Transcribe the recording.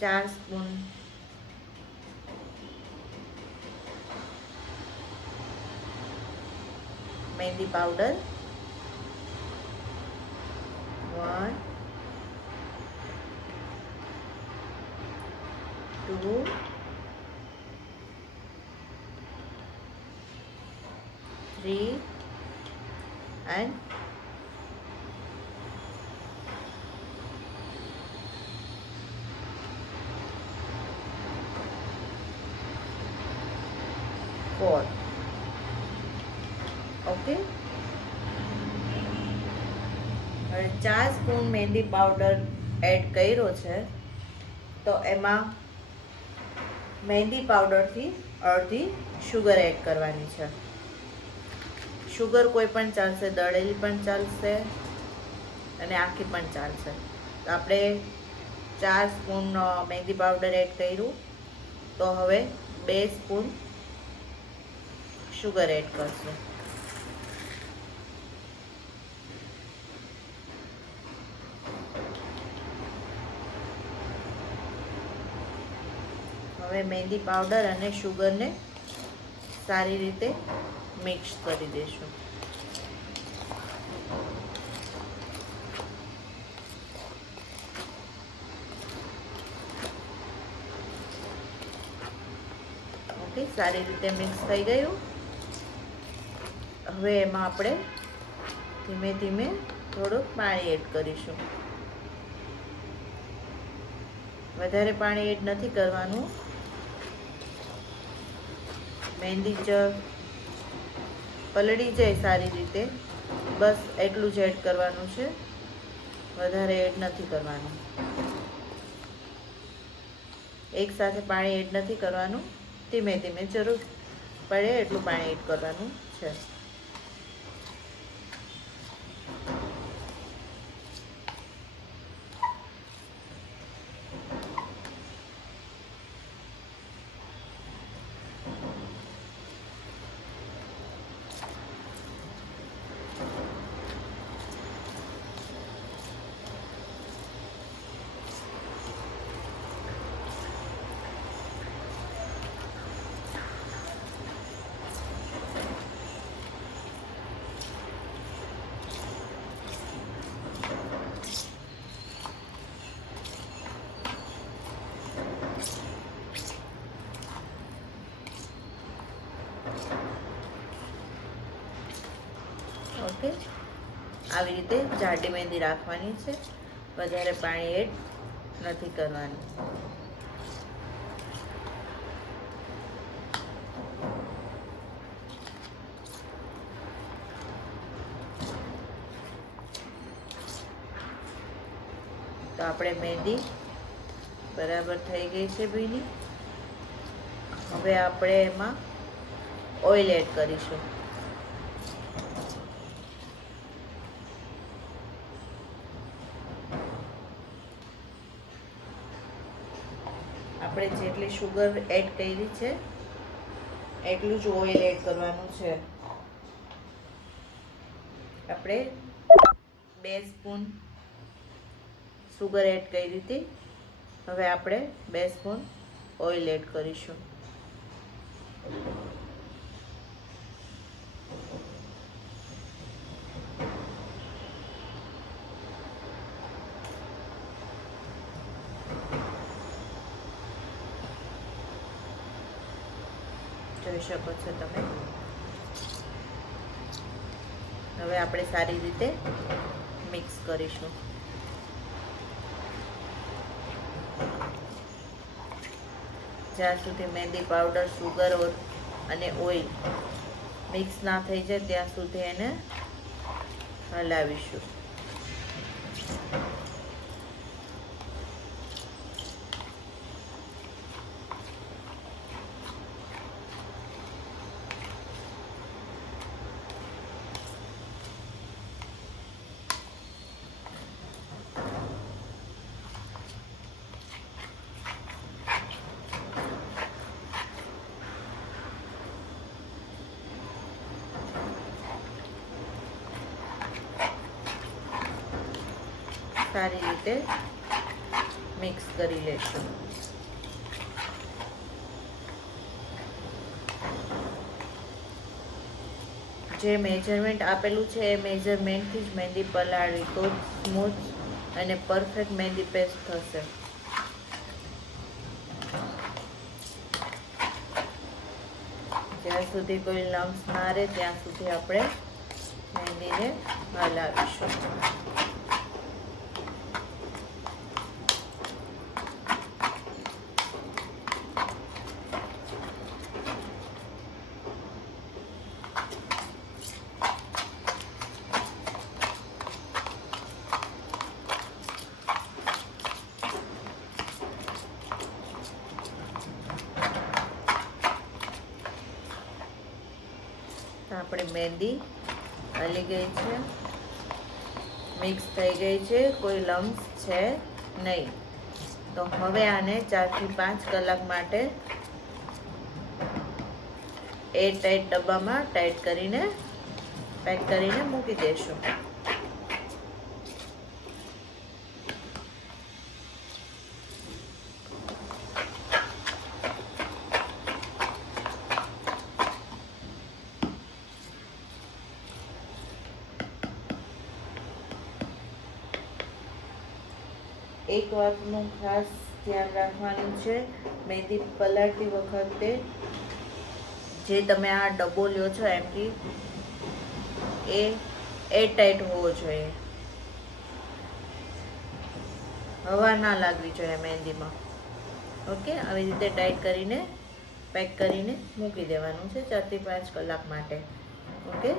4 spoon mehndi powder, 1 2 3 and 4. Okay, હવે 4 spoon મહેંદી powder add કર્યો છે તો એમાં મહેંદી પાવડરથી અડધી શુગર એડ કરવાની છે. શુગર કોઈ પણ ચાલશે, દળેલી પણ ચાલશે અને આખી પણ ચાલશે. તો આપણે 4 સ્પૂન મહેંદી પાવડર એડ કર્યું તો હવે 2 સ્પૂન શુગર એડ કરશું. હવે મહેંદી પાવડર અને શુગરને સારી રીતે મિક્સ કરી દઈશું. ઓકે, સારી રીતે મિક્સ થઈ ગયું. હવે એમાં આપણે ધીમે ધીમે થોડુંક પાણી એડ કરીશું. વધારે પાણી એડ નથી કરવાનું. મહેંદી જ પલળી જાય સારી રીતે, બસ એટલું જ એડ કરવાનું છે, વધારે એડ નથી કરવાનું. એકસાથે પાણી એડ નથી કરવાનું, ધીમે ધીમે જરૂર પડે એટલું પાણી એડ કરવાનું છે. ઓકે, આવી રીતે જાડી મહેંદી રાખવાની છે, વધારે પાણી એડ નથી કરવાનું. તો આપણે મહેંદી બરાબર થઈ ગઈ છે ભીની. હવે આપણે એમાં ઓઇલ એડ કરીશું. આપણે જેટલી શુગર એડ કરી છે એટલું જ ઓઇલ એડ કરવાનું છે. આપણે 2 સ્પૂન શુગર એડ કરી હતી, હવે આપણે 2 સ્પૂન ઓઇલ એડ કરીશું. જોઈ શકો છો તમે. હવે આપણે સારી રીતે મિક્સ કરીશું. જ્યાં સુધી મહેંદી પાવડર, શુગર અને ઓઇલ મિક્સ ના થઈ જાય ત્યાં સુધી એને હલાવીશું. સારી રીતે મિક્સ કરી લેશું. જે મેજરમેન્ટ આપેલું છે એ મેજરમેન્ટથી જ મહેંદી પલાળવી તો સ્મૂથ અને પરફેક્ટ મહેંદી પેસ્ટ થશે. જ્યાં સુધી કોઈ લમ્સ ના રહે ત્યાં સુધી આપણે મહેંદીને હલાવીશું. આપણી મહેંદી હલી ગઈ છે, મિક્સ થઈ ગઈ છે, કોઈ લમ્સ છે નહીં. તો હવે આને 4 થી 5 કલાક માટે એરટાઈટ ડબ્બામાં ટાઈટ કરીને પેક કરીને મૂકી દઈશું. એક વાતનું ખાસ ધ્યાન રાખવાનું છે, મહેંદી પલાળતી વખતે જે તમે આ ડબ્બો લ્યો છો એમથી એ એરટાઈટ હોવો જોઈએ. હવા ના લાગવી જોઈએ મહેંદીમાં. ઓકે, આવી રીતે ટાઈટ કરીને પેક કરીને મૂકી દેવાનું છે 4 થી 5 કલાક માટે. ઓકે.